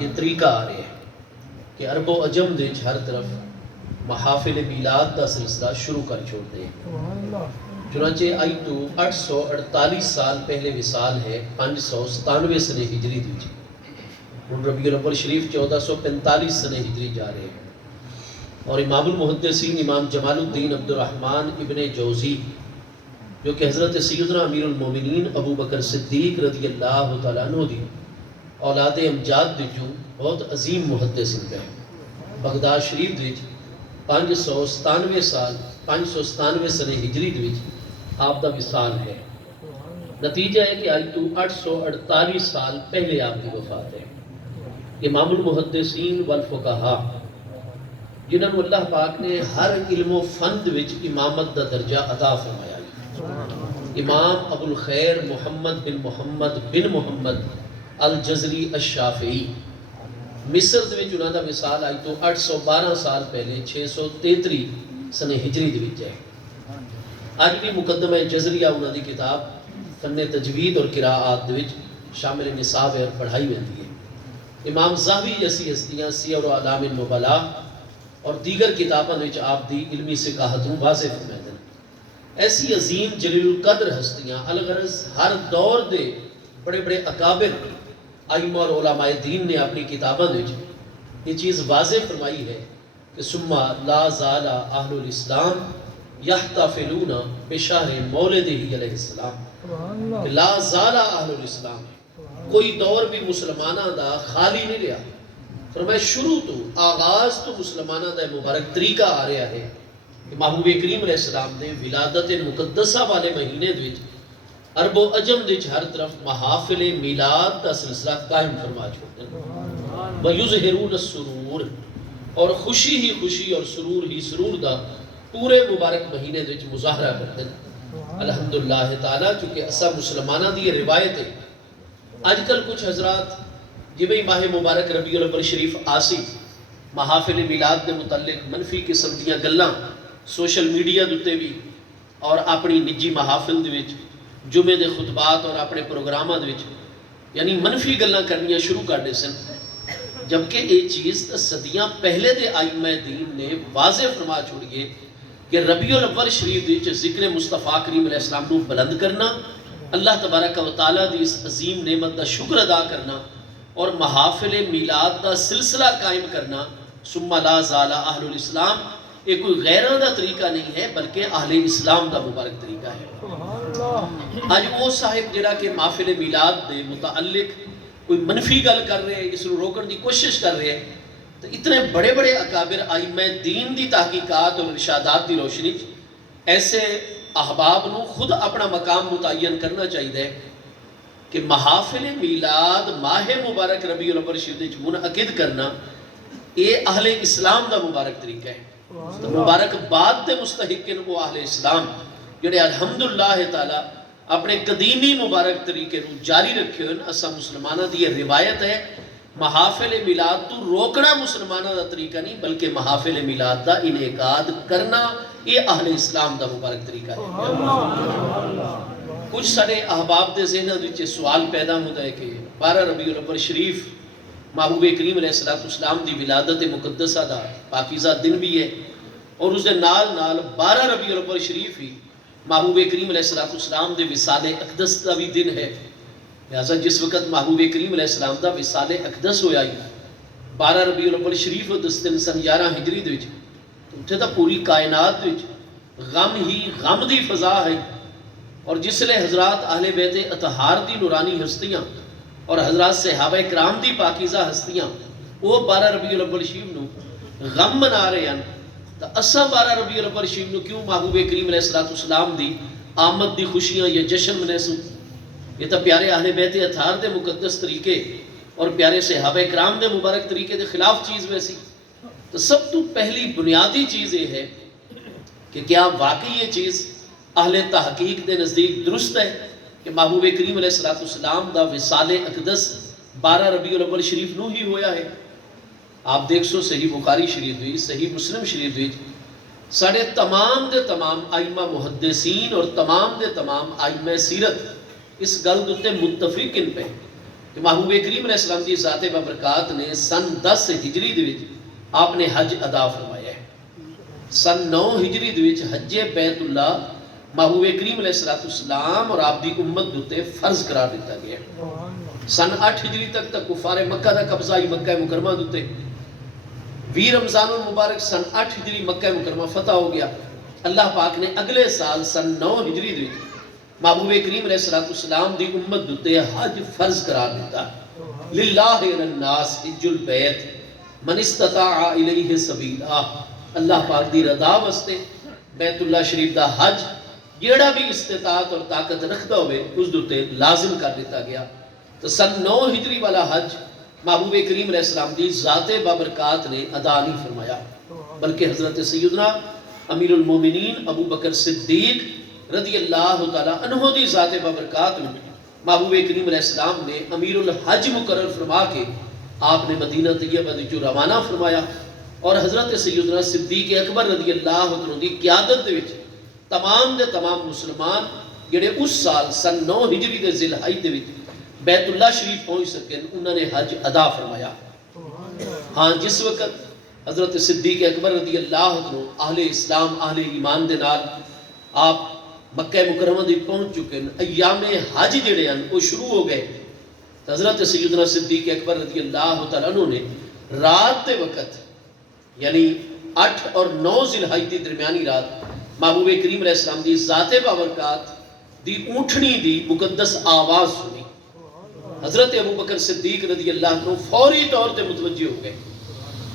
یہ طریقہ آ رہا ہے کہ عرب و عجم دے ہر طرف محافل میلاد دا سلسلہ شروع کر چھوڑ دے. چنانچہ آئی تو 848 سال پہلے وصال ہے 597 سنے ہجری دی. ہن ربیع الاول شریف 1445 سنے ہجری جا رہے ہیں. اور امام المحدثین امام جمال الدین عبد الرحمن ابن جوزی جو کہ حضرت سیدنا امیر المومنین ابو بکر صدیق رضی اللہ تعالیٰ عنہ دی اولاد امجاد جو بہت عظیم محدث ہیں. بغداد شریف وچ 597 سال 597 سنے ہجری وچ آپ دا وصال ہے. نتیجہ ہے کہ آج تو 848 سال پہلے آپ کی وفات ہے. امام المحدثین والفقہاء جنہوں نے اللہ پاک نے ہر علم و فن وچ امامت دا درجہ عطا فرمایا. امام ابو الخیر محمد بن محمد الجزری الشافعی مصر دے وچ انہاں دا وصال آج تو 812 سال پہلے 633 سنے ہجری دے وچ ہے. اج بھی مقدمہ جزریہ انہاں دی کتاب فن تجوید اور قراءات دے وچ شامل نصاب اور پڑھائی ویندی ہے. امام زاہبی جیسی ہستیاں سیر و اعلام النبلاء اور دیگر کتاباں وچ آپ دی علمی ثقافت نوں واضح فرماتے ہیں. ایسی عظیم جلیل القدر ہستیاں الغرض ہر دور دے بڑے بڑے اکابر ائمہ اور علماء دین نے اپنی کتابوں میں یہ چیز واضح فرمائی ہے کہ ثم لا زال اہل الاسلام یحتفلون بشہر مولدہ علیہ السلام. لا زال اہل الاسلام کوئی دور بھی مسلمانہ دا خالی نہیں رہا. فرمایا شروع تو آغاز تو مسلمانہ دا مبارک طریقہ آ رہا ہے کہ محبوب کریم علیہ السلام نے ولادت مقدسہ والے مہینے دوچ عرب و عجم دوچ ہر طرف محافل میلاد دا سلسلہ قائم فرما چھوڑتے ہیں. وَيُظْهِرُونَ السُّرُورِ اور خوشی ہی خوشی اور سرور ہی سرور دا پورے مبارک مہینے دوچ مظاہرہ کرتے ہیں. الحمدللہ تعالیٰ چونکہ اسا مسلمانہ دی روایت ہے. آج کل کچھ حضرات جبہی ماہ مبارک ربیع الاول شریف آسی محافل میلاد دے متعلق منفی قسم دیاں گلاں سوشل میڈیا دوتے بھی اور اپنی نجی محافل دے وچ جمعے دے خطبات اور اپنے پروگراماں دے وچ یعنی منفی گلاں کرنیاں شروع کر دے سن. جبکہ یہ چیز صدیاں پہلے دے ائمہ دین نے واضح فرما چھوڑیے کہ ربیع الاول شریف دے وچ ذکر مصطفیٰ کریم علیہ السلام نو بلند کرنا، اللہ تبارک و تعالیٰ دی اس عظیم نعمت دا شکر ادا کرنا اور محافل میلاد دا سلسلہ قائم کرنا. ثم لا زال اہل الاسلام یہ کوئی غیرہ دا طریقہ نہیں ہے بلکہ اہل اسلام دا مبارک طریقہ ہے. آج وہ صاحب جڑا کہ محافل میلاد دے متعلق کوئی منفی گل کر رہے ہیں، اس کو روکن دی کوشش کر رہے ہیں، تو اتنے بڑے بڑے اکابر ائمہ دین دی تحقیقات اور ارشادات دی روشنی ایسے احباب نو خود اپنا مقام متعین کرنا چاہیے کہ محافل میلاد ماہ مبارک ربیع الاول شریف منعقد کرنا یہ اہل اسلام دا مبارک طریقہ ہے. تو مبارک بعد دے مستحقن وہ اہل اسلام جڑے الحمدللہ تعالی اپنے قدیمی مبارک طریقے نو جاری رکھے ہوئے. اسا مسلمانہ دی یہ روایت ہے محافل میلاد تو روکنا مسلمانہ دا طریقہ نہیں بلکہ محافل میلاد دا انعقاد کرنا یہ اہل اسلام دا مبارک طریقہ ہے. کچھ سارے احباب دے ذہنہ وچ سوال پیدا ہوتا ہے کہ 12 ربیع الاول شریف محبوب کریم علیہ السلام دی ولادت مقدسہ دا پاکیزہ دن بھی ہے اور اس دے نال 12 ربیع الاول شریف ہی محبوب کریم علیہ السلام دے وصال اقدس دا بھی دن ہے. لہذا جس وقت محبوب کریم علیہ السلام دا وصال اقدس ہویا ہی 12 ربیع الاول شریف دس دن سن 11 ہجری دے وچ تو اتھے تا پوری کائنات وچ غم ہی غم دی فضا ہے. اور جس لئے حضرات اہل بیت اطہار دی نورانی ہستیاں اور حضرات صحابہ کرام دی پاکیزہ ہستیاں وہ 12 ربیع الاول شریف نو غم منا رہے ہیں. تو اسا 12 ربیع الاول شریف نو کیوں محبوب کریم علیہ السلام دی آمد دی خوشیاں یہ جشن منیسوں؟ یہ تو پیارے اہل بیت اطہار دے مقدس طریقے اور پیارے صحابہ کرام دے مبارک طریقے دے خلاف چیز ویسی. تو سب تو پہلی بنیادی چیز یہ ہے کہ کیا واقعی یہ چیز اہل تحقیق دے نزدیک درست ہے کہ محبوب کریم علیہ السلام دا وصال اقدس 12 ربیع الاول شریف نو ہی ہویا ہے؟ آپ دیکھ سو صحیح بخاری شریف ہوئی صحیح مسلم شریف ہوئی سارے تمام دے تمام ائمہ محدثین اور تمام دے تمام ائمہ سیرت اس گل دوتے متفقن پہ کہ محبوب کریم علیہ السلام دی ذات بابرکات نے سن 10 ہجری دے وچ آپ نے حج ادا فرمایا ہے. سن 9 ہجری دے وچ حج بیت اللہ محبوب کریم علیہ السلام اور آپ دی امت دوتے فرض قرار دیتا گیا ہے. سن 8 ہجری تک کفار مکہ دا قبضہ ہی مکہ مکرمہ دوتے. 20 رمضان المبارک سن 8 ہجری مکہ مکرمہ فتح ہو گیا. اللہ پاک نے اگلے سال سن 9 ہجری دے محبوب کریم علیہ السلام دی امت دوتے حج فرض قرار دیتا. للہ علی الناس حج البیت من استطاع الیہ سبیلا. اللہ پاک دی رضا واسطے بیت اللہ شریف دا حج جیڑا بھی استطاعت اور طاقت رکھتا ہوئے اس دوتے لازم کر دیتا گیا. تو سن 9 ہجری والا حج محبوب کریم علیہ السلام دی ذات بابرکات نے ادا نہیں فرمایا، بلکہ حضرت سیدنا امیر المومنین ابو بکر صدیق رضی اللہ تعالیٰ عنہ دی ذات بابرکات میں محبوب کریم علیہ السلام نے امیر الحج مقرر فرما کے آپ نے مدینہ طیبہ جو روانہ فرمایا. اور حضرت سیدنا صدیق اکبر رضی اللہ عنہ دی قیادت دے وچ تمام دے تمام مسلمان جڑے اس سال سن 9 ہجری دے ذی الحج دے وچ بیت اللہ شریف پہنچ سکے انہوں نے حج ادا فرمایا. ہاں جس وقت حضرت صدیق اکبر رضی اللہ عنہ اہل اسلام اہل ایمان دے نال آپ مکہ مکرمہ دی پہنچ چکے ہیں، ایام حج جڑے ہیں وہ شروع ہو گئے. حضرت سیدنا صدیق اکبر رضی اللہ تعالیٰ عنہ نے رات دے وقت یعنی 8 اور 9 ذی الحج دی درمیانی رات محبوب کریم علیہ السلام دی ذات بابرکات دی اونٹھنی دی مقدس آواز سنی. حضرت ابو بکر صدیق رضی اللہ عنہ فوری طور تے متوجہ ہو گئے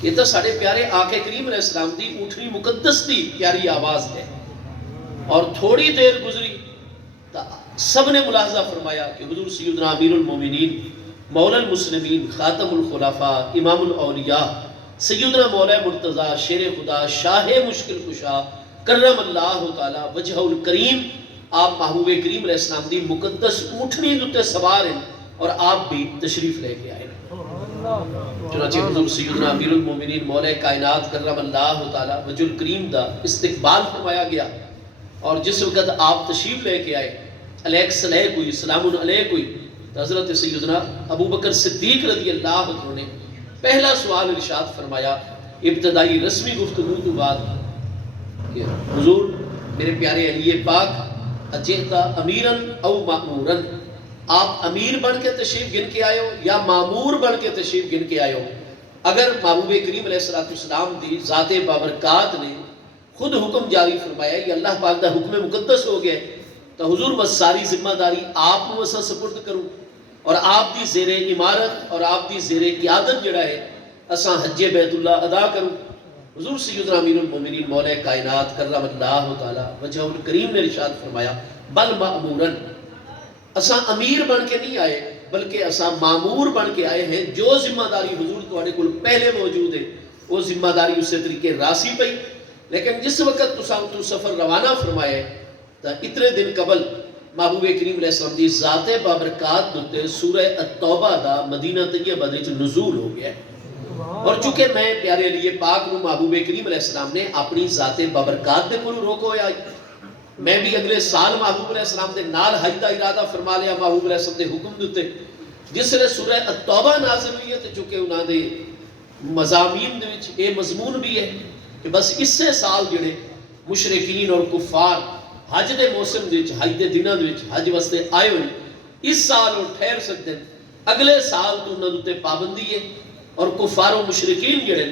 کہ تو ساڑھے پیارے آقا کریم علیہ السلام دی اونٹھنی مقدس دی پیاری آواز ہے. اور تھوڑی دیر گزری تو سب نے ملاحظہ فرمایا کہ حضور سیدنا امیر المومنین مولا المسلمین خاتم الخلفاء امام الاولیاء سیدنا مولا مرتضی شیر خدا شاہ مشکل کشا کرم اللہ تعالی وجہ الکریم آپ محبوب کریم علیہ السلام دی مقدس اونٹنی دوتے سوار ہیں اور آپ بھی تشریف لے کے آئے. چنانچہ حضور سیدنا امیر المومنین مولا کائنات کرم اللہ تعالی وجہ الکریم دا استقبال فرمایا گیا. اور جس وقت آپ تشریف لے کے آئے علیک صلیح کوئی سلام علیہ کوئی تو حضرت سیدنا ابو بکر صدیق رضی اللہ عنہ نے پہلا سوال ارشاد فرمایا ابتدائی رسمی گفتگو تو بعد کہ حضور میرے پیارے علی پاک اجئتا امیرن او مامورن، آپ امیر بن کے تشریف گن کے آئے ہو یا مامور بن کے تشریف گن کے آئے ہو. اگر محبوب کریم علیہ السلام دی ذات بابرکات نے خود حکم جاری فرمایا یہ اللہ پاک دا حکم مقدس ہو گیا تو حضور بس ساری ذمہ داری آپ کو اسا سپرد کروں اور آپ دی زیر عمارت اور آپ دی زیر قیادت جڑا ہے اسا حج بیت اللہ ادا کروں. حضور سیدنا امیر المومنین مولا کائنات کرم اللہ تعالی وجہ الکریم نے ارشاد فرمایا بل مامورن، اسا امیر بن کے نہیں آئے بلکہ اسا مامور بن کے آئے ہیں. جو ذمہ داری حضور تواڈے کول پہلے موجود ہے وہ ذمہ داری اسی طریقے راسی پئی. لیکن جس وقت تو سفر روانہ فرمائے تو اتنے دن قبل محبوب کریم علیہ السلام دی ذات بابرکات دوتے سورہ التوبہ دا مدینہ طیبہ دے نزول ہو گیا. اور چونکہ میں پیارے علی پاک نو محبوب کریم علیہ السلام نے اپنی ذات بابرکات دے کو روکو یا میں بھی اگلے سال محبوب علیہ السلام دے نال حج دا ارادہ فرما لیا محبوب علیہ السلام دے حکم دوتے جس نے سورہ التوبہ نازل ہوئی ہے. تو چونکہ انہاں دے مضامین دے وچ اے مضمون بھی ہے کہ بس اس سے سال جڑے مشرکین اور کفار حج دے موسم دے حج دے دنوں دے حج واسطے آئے ہوئے اس سال وہ ٹھہر سکتے ہیں، اگلے سال تو انہوں نے پابندی ہے. اور کفار و مشرکین جڑے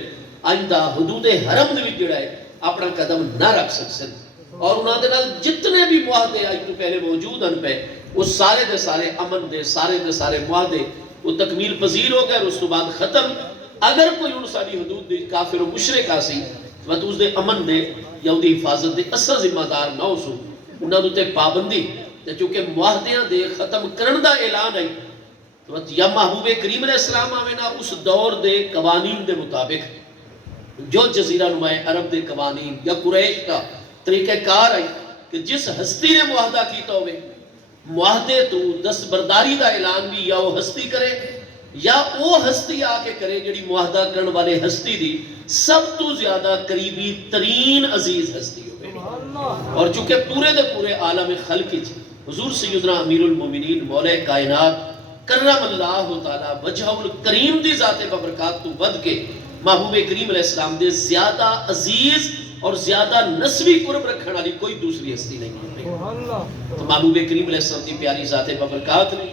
آئندہ حدود حرم دے وچ جڑا ہے اپنا قدم نہ رکھ سکتے اور انہوں نے جتنے بھی معاہدے آج تو پہلے موجود ہیں پہ وہ سارے دے سارے امن دے سارے معاہدے وہ تکمیل پذیر ہو گئے اور اس کے بعد ختم. اگر کوئی ان ساری حدود دے کافر و مشرک آسی وقت اس دے امن دے یا ان دی حفاظت دے اصل ذمہ دار نہ ہو سو انہوں نے پابندی چونکہ معاہدیاں دے ختم کرن دا اعلان آئی تو یا محبوب کریم علیہ السلام آوینا اس دور دے قوانین دے مطابق جو جزیرہ نمائے عرب دے قوانین یا قریش کا طریقہ کار آئی کہ جس ہستی نے معاہدہ کیتا ہوئے معاہدے تو دستبرداری دا اعلان بھی یا وہ ہستی کرے یا وہ ہستی آکے کرے جڑی معاہدہ کرن والے ہستی دی سب تو زیادہ قریبی ترین عزیز ہستی ہوئے. اور چونکہ پورے دے پورے عالم خلق حضور سیدنا امیر المومنین مولا کائنات کرم اللہ تعالی وجہ الکریم دی ذات ببرکات تو ود کے محبوب کریم علیہ السلام دے زیادہ عزیز اور زیادہ نسبی قرب رکھنے والی کوئی دوسری ہستی نہیں ہے. تو محبوب کریم علیہ السلام دی پیاری ذات ببرکات نے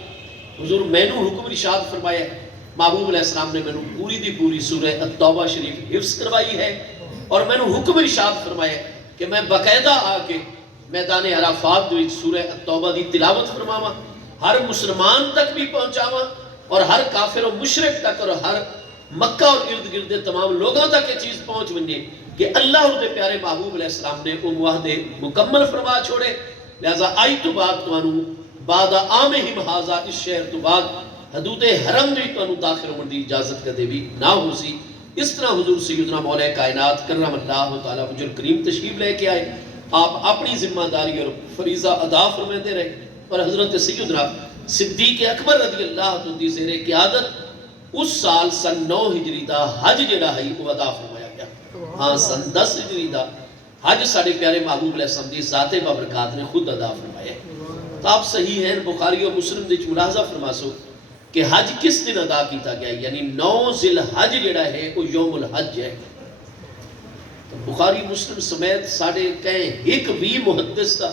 حضور میں نو حکم ارشاد فرمایا ہے. محبوب علیہ السلام نے میں نو پوری دی پوری سورہ التوبہ شریف حفظ کروائی ہے اور میں نو حکم ارشاد فرمایا ہے کہ میں باقاعدہ آ کے میدان عرفات دے وچ سورہ التوبہ دی تلاوت فرماواں، ہر مسلمان تک بھی پہنچاواں اور ہر کافر و مشرک تک اور ہر مکہ اور ارد گرد تمام لوگوں تک یہ چیز پہنچ ونجے کہ اللہ دے پیارے محبوب علیہ السلام نے وہ معاہدے مکمل فرما چھوڑے. لہذا آئی تو بعد تو بعد عامہم ھذا اس شہر تو بعد حدود حرم میں تو داخل ہونے دی اجازت کدے بھی نہ ہو سی. اس طرح حضور سیدنا مولا کائنات کرم اللہ تعالی وجہ کریم تشریف لے کے آئے. آپ اپنی ذمہ داری اور فریضہ ادا فرماتے رہے اور حضرت سیدنا صدیق اکبر رضی اللہ عنہ دی زیر قیادت اس سال سن 9 ہجری دا حج جڑا ہے وہ ادا فرمایا گیا. ہاں سن 10 ہجری دا حج ساڑھے پیارے محبوب علیہ السلام دی ذات بابرکات نے خود ادا فرمایا. تو آپ صحیح ہیں بخاری اور مسلم دے ملاحظہ فرماسو کہ حج کس دن ادا کیتا گیا، یعنی 9 ذی الحج جڑا ہے وہ یوم الحج ہے. بخاری مسلم سمیت ساڑھے کہیں ایک بھی محدث دا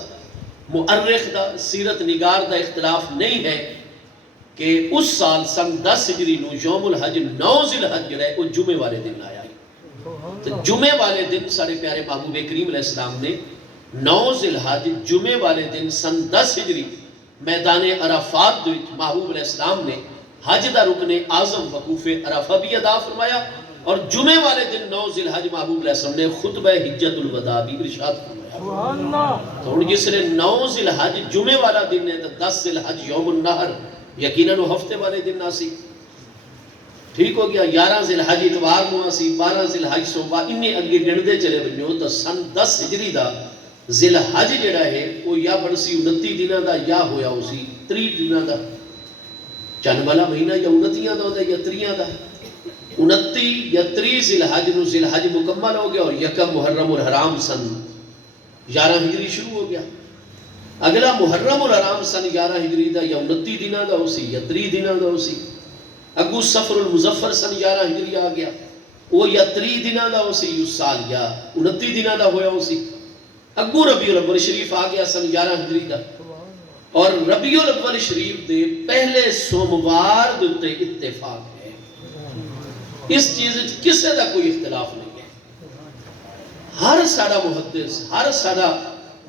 مؤرخ دا سیرت نگار دا اختلاف نہیں ہے کہ اس سال سن 10 ہجری نو یوم الحج 9 ذی الحج جڑا ہے وہ جمعے والے دن آیا ہے. تو جمعے والے دن ساڑھے پیارے محبوب کریم علیہ السلام نے 9 ذی الحج جمعے والے دن سن 10 ہجری میدان عرفات دے محبوب علیہ السلام نے حج دا رکن اعظم وقوف عرفہ بھی ادا فرمایا اور جمعے والے دن 9 ذی الحج محبوب علیہ السلام نے خطبہ حجت الوداع بھی ارشاد فرمایا. تو ان جس نے 9 ذی الحج جمعے والا دن ہے تو 10 ذی الحج یوم النحر یقیناً وہ ہفتے والے دن ناسی. ٹھیک ہو گیا. 11 ذی الحج اتوار نو اسی 12 ذی الحج صبح انہیں اگے گنتے چلے بنو تو سن 10 ہجری دا ذی الحج جڑا ہے وہ یا بنسی 29 دنوں دا یا ہویا اسی 30 دنوں دا. چند والا مہینہ یا 29 دا ہوتا یا 30 دا. 29 یا 30 ذی الحج نو ذی الحج مکمل ہو گیا اور یکم محرم الحرام سن 11 ہجری شروع ہو گیا. اگلا محرم الحرام سن 11 ہجری دا یا 29 دنوں دا اسی یا 30 دنوں دا اسی. اگو سفر المظفر سن 11 ہجری آ گیا وہ یا 30 دنوں دا اسی اس سال یا 29 دنوں دا ہویا اسی. اگو ربیع الاول شریف آ گیا سن 11 ہجری دا اور ربیع الاول شریف دے پہلے سوموار دے اتفاق ہے. اس چیز کسے دا کوئی اختلاف نہیں ہے. ہر ساڑا محدث، ہر ساڑا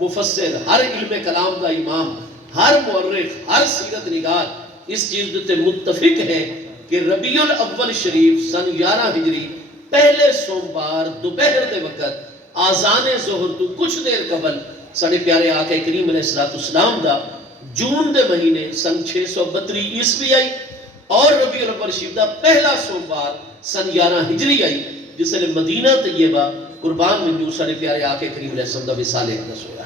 مفسر، ہر علم کلام دا امام، ہر مورخ، ہر سیرت نگار اس چیز تے متفق ہے کہ ربیع الاول شریف سن 11 ہجری پہلے سوموار دوپہر دے وقت آذان ظہر تو کچھ دیر قبل ساڑھے پیارے آقا کریم علیہ السلام دا جون دے مہینے سن 632 عیسوی آئی اور ربیع الاول شریف دا پہلا سوموار سن 11 ہجری آئی جس نے مدینہ طیبہ قربان منجو ساڑھے پیارے آقا کریم علیہ السلام دا وصال اقدس ہویا.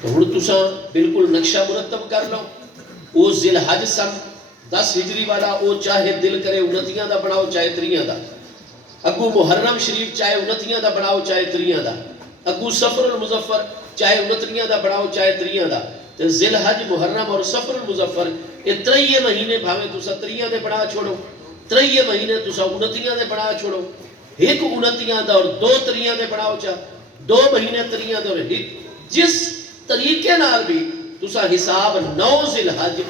تو ہن تساں بالکل نقشہ مرتب کر لو. وہ ذی الحج سن 10 ہجری والا وہ چاہے دل کرے 29 دا بناؤ چاہے 30 دا. اگو محرم شریف چاہے 29 دا بناؤ چاہے 30 دا. اگو سفر المظفر چاہے 29 دا بناؤ چاہے 30 دا. تو ذی الحج محرم اور سفر المظفر یہ 3 مہینے بھاویں تسا 30 دے بنا چھوڑو، 3 مہینے تسا 29 دے بنا چھوڑو، ایک 29 دا اور 2 30 دے بناؤ چاہ 2 مہینے 30 دے اور ایک جس طریقے نال بھی تسا حساب 9 ذی الحج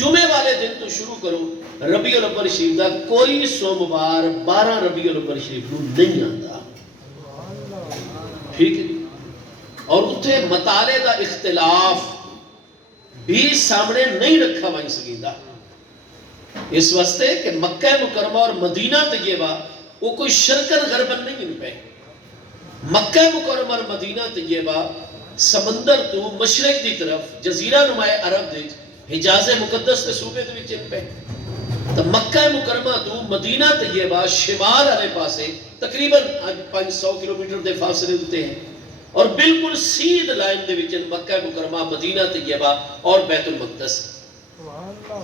جمعے والے دن تو شروع کرو. ربیع الاول شریف دا کوئی سوموار 12 ربیع الاول شریف نو نہیں آتا. ٹھیک ہے. اور اتھے مطالعے دا اختلاف بھی سامنے نہیں رکھا وائیں سکیندہ اس واسطے کہ مکہ مکرمہ اور مدینہ طیبہ وہ کوئی شرکن غربن نہیں ان پہ. مکہ مکرمہ اور مدینہ طیبہ سمندر تو مشرق دی طرف جزیرہ نمائے عرب دے حجاز مقدس کے صوبے دے وچ پہ. تو مکہ مکرمہ تو مدینہ طیبہ شمال والے پاسے تقریباً 500 کلومیٹر دے فاصلے ہوتے ہیں اور بالکل سیدھ لائن دے وچ مکہ مکرمہ مدینہ طیبہ اور بیت المقدس.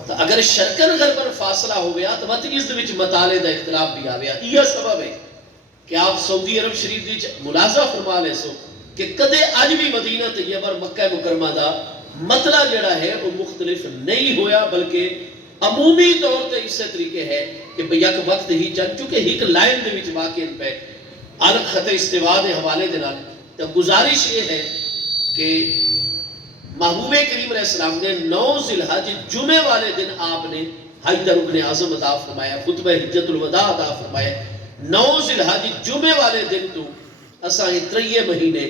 تو اگر شرقن غربن فاصلہ ہو گیا تو مت اس دے وچ مطالعے دا اختلاف بھی آ گیا. یہ سبب ہے کہ آپ سعودی عرب شریف دی ملاحظہ فرما لے سو کہ کدے اج بھی مدینہ طیبہ اور مکہ مکرمہ دا مطلع جڑا ہے وہ مختلف نہیں ہویا بلکہ عمومی طور تے اس طریقے ہے کہ یک وقت ہی چند چونکہ ایک لائن دے وچ واقع پہ الگ خط استوا دے حوالے دے نال تو گزارش یہ ہے کہ محبوب کریم علیہ السلام نے 9 ذی الحج جمعے والے دن آپ نے حج دا رکن اعظم ادا فرمایا، خطبہ حجت الوداع ادا فرمایا۔ 9 ذی الحج جمعے والے دن تو اساں 3 مہینے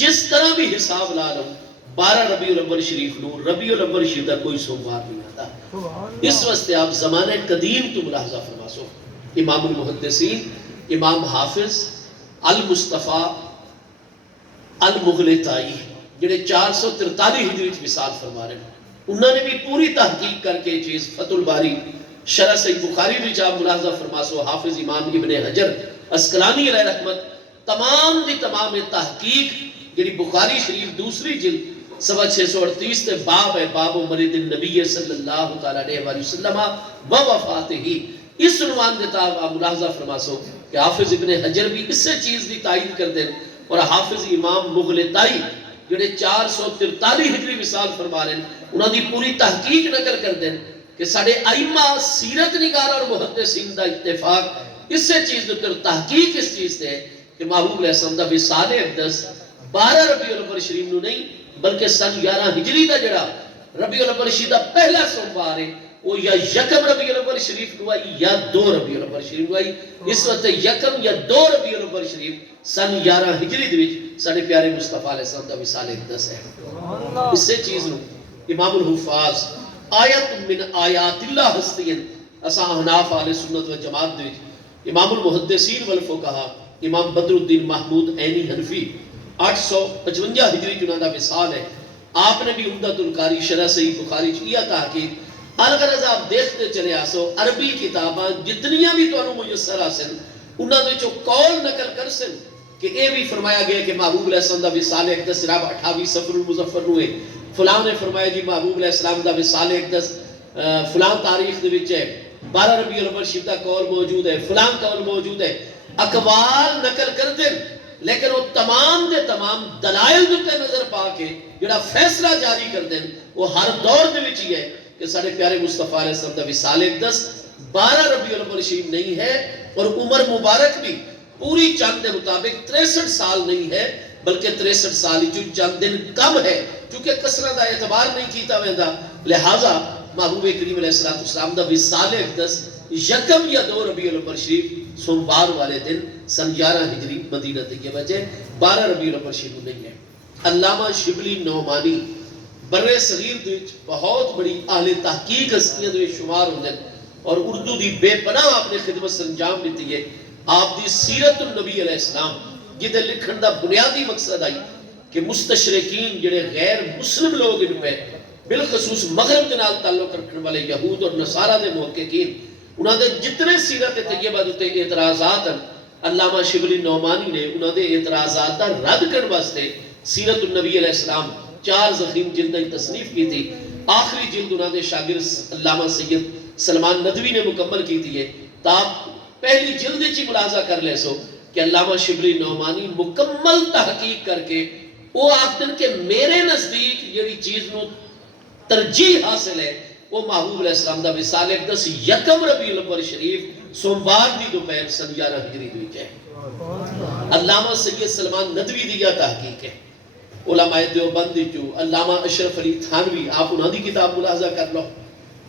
جس طرح بھی حساب لا لو 12 ربیع الاول شریف نو ربیع الاول شریف دا کوئی سوموار نہیں آتا۔ اس واسطے آپ زمانہ قدیم تو ملاحظہ فرما سو امام المحدثین امام حافظ المصطفیٰ المغلطائی جڑے 443 ہجری وصال فرما رہے ہیں، انہوں نے بھی پوری تحقیق کر کے چیز فتح الباری شرح صحیح بخاری بھی آپ ملاحظہ فرما سو حافظ امام ابن حجر اسقلانی علیہ رحمت تمام دی تمام تحقیق جڑی بخاری شریف دوسری جلد صفحہ 638 تے باب ہے باب مرید النبی صلی اللہ تعالیٰ علیہ وسلم و وفاتہ، اس عنوان دیتا آپ ملاحظہ فرما سو کہ حافظ ابن حجر بھی اس سے چیز دی تائید کر دیں، اور حافظ امام مغلطائی جڑے 443 ہجری وصال فرما رہے ہیں انہوں دی پوری تحقیق نقل کر دیں کہ ساڑھے ائمہ سیرت نگار اور محدثین دا اتفاق اس سے چیز دکر تحقیق اس چیز سے ہے کہ محبوب علیہ السلام دا وصال اقدس 12 ربیع الاول شریف نو نہیں بلکہ سن 11 ہجری دا جڑا ربیع الاول شریف دا پہلا سوموار ہے وہ یا یکم ربیع الاول شریف نو آئی یا 2 ربیع الاول شریف نو آئی، اس وقت یکم یا 2 ربیع الاول شریف سن 11 ہجری دے وچ ساڈے پیارے مصطفیٰ علیہ السلام دا وصال اقدس ہے۔ اس سے چیز نو امام الحفاظ آیت من آیات اللہ ہستین اساں احناف اہل سنت و جماعت دے وچ امام المحدثین والفقہاء امام بدر الدین محمود عینی حنفی 855 ہجری جنہاں دا وصال ہے، آپ نے بھی عمدۃ القاری شرح صحیح بخاری چ یہ تحقیق الغرض آپ دیکھتے چلے آسو عربی کتاباں جتنیاں بھی تو میسر آسن انہاں دے چو قول نقل کر سن کہ اے بھی فرمایا گیا کہ محبوب علیہ السلام دا وصال اقدس جناب 28 صفر المظفر نو ہے، فلاں نے فرمایا جی محبوب علیہ السلام دا وصال اقدس فلاں تاریخ دے وچ ہے، 12 ربیع الاول شریف دا قول موجود ہے، فلاں قول موجود ہے، اقوال نقل کر دیں لیکن وہ تمام دے تمام دلائل دے نظر پا کے جڑا فیصلہ جاری کر دیں وہ ہر دور دے وچ ہی ہے کہ سارے پیارے مصطفیٰ علیہ السلام دا وصال اقدس 12 ربیع الاول شریف نہیں ہے، اور عمر مبارک بھی پوری چاند دے مطابق 63 سال نہیں ہے بلکہ 63 سال جو چند دن کم ہے، چونکہ کثرت دا اعتبار نہیں کیتا ویندا، لہٰذا محبوب کریم علیہ السلام دا وصال اقدس یکم یا 2 ربیع الاول شریف سوموار والے دن سن 11 ہجری مدینہ طیبہ وجہ 12 ربیع الاول شریف نہیں ہے۔ علامہ شبلی نعمانی برے صغیر دے بہت بڑی اہل تحقیق ہستیاں دے شمار ہوندے اور اردو دی بے پناہ آپ نے خدمت سرانجام دیتی ہے۔ آپ دی سیرت النبی علیہ السلام جدے لکھن دا بنیادی مقصد آئی کہ مستشرقین جڑے غیر مسلم لوگ ان پہ بالخصوص مغرب کے نال تعلق رکھنے والے یہود اور نصارہ دے محققین انہاں دے جتنے سیرت طیبہ دے اعتراضات ہیں، علامہ شبلی نعمانی نے انہاں دے اعتراضات دا رد کرنے واسطے سیرت النبی علیہ السلام 4 ضخیم جلدیں تصنیف کی تھی، آخری جلد انہاں دے شاگرد علامہ سید سلمان ندوی نے مکمل کی تھی ہے، تاپ پہلی جلد چی ملاحظہ کر لے سو کہ علامہ شبلی نعمانی مکمل تحقیق کر کے وہ آخدن کہ میرے نزدیک یہ چیز نو ترجیح حاصل ہے وہ محبوب علیہ السلام دا وصال اقدس یکم ربیع الاول شریف سوموار دی دوپہر سن 11 ہجری دی ہے۔ علامہ سید سلمان ندوی دی یہ تحقیق ہے۔ علماء دیوبند جو علامہ اشرف علی تھانوی آپ انہاں دی کتاب ملاحظہ کر لو،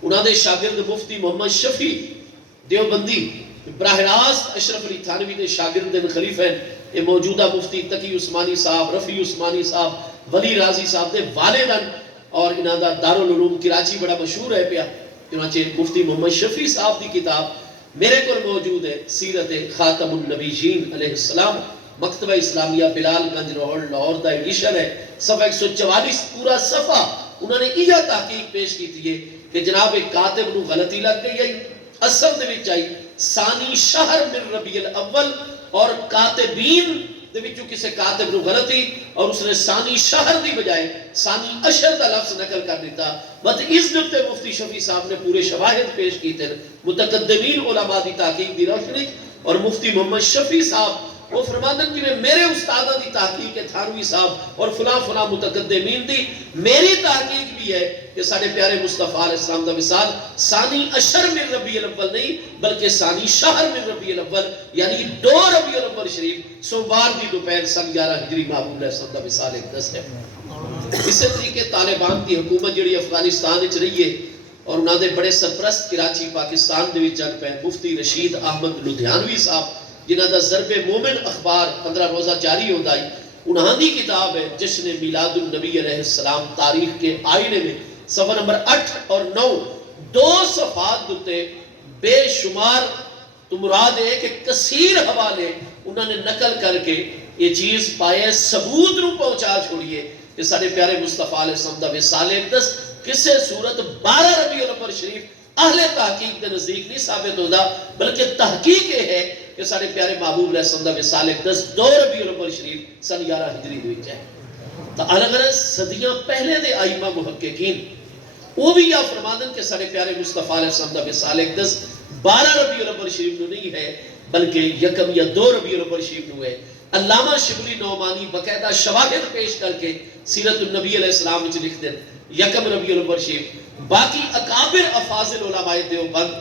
انہاں دے شاگرد مفتی محمد شفیع دیوبندی براہ راست اشرف علی تھانوی دے شاگرد خلیفہ ہیں، موجودہ مفتی تقی عثمانی صاحب، رفیع عثمانی صاحب، ولی راضی صاحب دے والدن، اور انہاں دا دارالعلوم کراچی بڑا مشہور ہے پیا، چنانچہ مفتی محمد شفیع صاحب دی کتاب میرے کو موجود ہے، سیرت خاتم النبیین علیہ السلام، مکتبہ اسلامیہ بلال گنج روڈ لاہور دا ایڈیشن ہے، صفحہ 144 پورا صفحہ انہوں نے یہ تحقیق پیش کی تھی کہ جناب ایک کاتب نو غلطی لگ گئی ہے، اصل دے وچ آئی ثانی شہر من ربیع الاول، اور کاتبین دے وچوں کسے کاتب نو غلطی اور اس نے ثانی شہر دی بجائے ثانی اشر دا لفظ نقل کر دیتا، بس اس نقطے مفتی شفیع صاحب نے پورے شواہد پیش کی تھے، متقدمین علماء دی تحقیق دی روشنی، اور مفتی محمد شفیع صاحب وہ فرماندن کہ میرے استادہ دی تحقیق ہے تھانوی صاحب اور فلاں فلاں متقدمین دی، میری تحقیق بھی ہے کہ ساڑھے پیارے مصطفیٰ علیہ السلام دا وصال ثانی عشر من ربیع الاول نہیں بلکہ ثانی شہر من ربیع الاول یعنی 2 ربیع الاول شریف سوموار دی دوپہر سن 11 ہجری محبوب علیہ السلام دا وصال اقدس ہے۔ اسی طریقے طالبان کی حکومت جڑی افغانستان وچ رہی ہے اور انہاں دے بڑے سرپرست کراچی پاکستان دے وچ جنگ پہ مفتی رشید احمد لدھیانوی صاحب جنہاں دا ضرب مومن اخبار 15 روزہ جاری ہوتا ہے، انہاں دی کتاب ہے جشن میلاد النبی علیہ السلام تاریخ کے آئینے میں صفحہ نمبر 8 اور 9 2 صفحات دوتے بے شمار تو مراد ہے کہ کثیر حوالے انہوں نے نقل کر کے یہ چیز پائے ثبوت رو پہنچا چھوڑیے کہ سارے پیارے مصطفیٰ علیہ السلام دا وصال اقدس کسے صورت 12 ربیع الاول شریف اہل تحقیق دے نزدیک نہیں ثابت ہوتا بلکہ تحقیق یہ ہے کہ سارے پیارے محبوب علیہ السلام دا وصال اقدس 2 ربیع الاول شریف سن 11 ہجری دے وچ ہے۔ تو الگ الگ صدیاں پہلے دے آئمہ محققین وہ بھی یا فرمادن کہ سارے پیارے مصطفیٰ علیہ السلام دا وصال اقدس 12 ربیع الاول شریف نو نہیں ہے بلکہ یکم یا 2 ربیع الاول شریف نو ہے۔ علامہ شبلی نعمانی باقاعدہ شواہد پیش کر کے سیرت النبی علیہ السلام وچ لکھ دیں یکم ربیع الاول شریف۔ باقی اکابر افاضل علماء دیوبند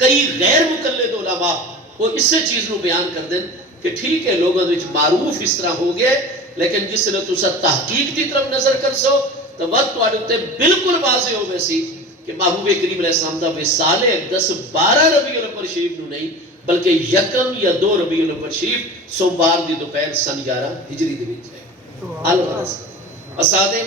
کئی غیر مقلد علماء وہ اس سے چیز نو بیان کر دیں کہ ٹھیک ہے لوگوں وچ معروف اس طرح ہو گئے لیکن جس نے تسا تحقیق کی طرف نظر کر سو تو وقت تواڈے بالکل واضح ہو ویسی کہ محبوب کریم علیہ السلام دا وصال اقدس 12 ربیع الاول شریف نو نہیں بلکہ یکم یا 2 ربیع الاول شریف سوموار دی دوپہر سن 11 ہجری دے وچ ہے۔ الغرض اساتذہ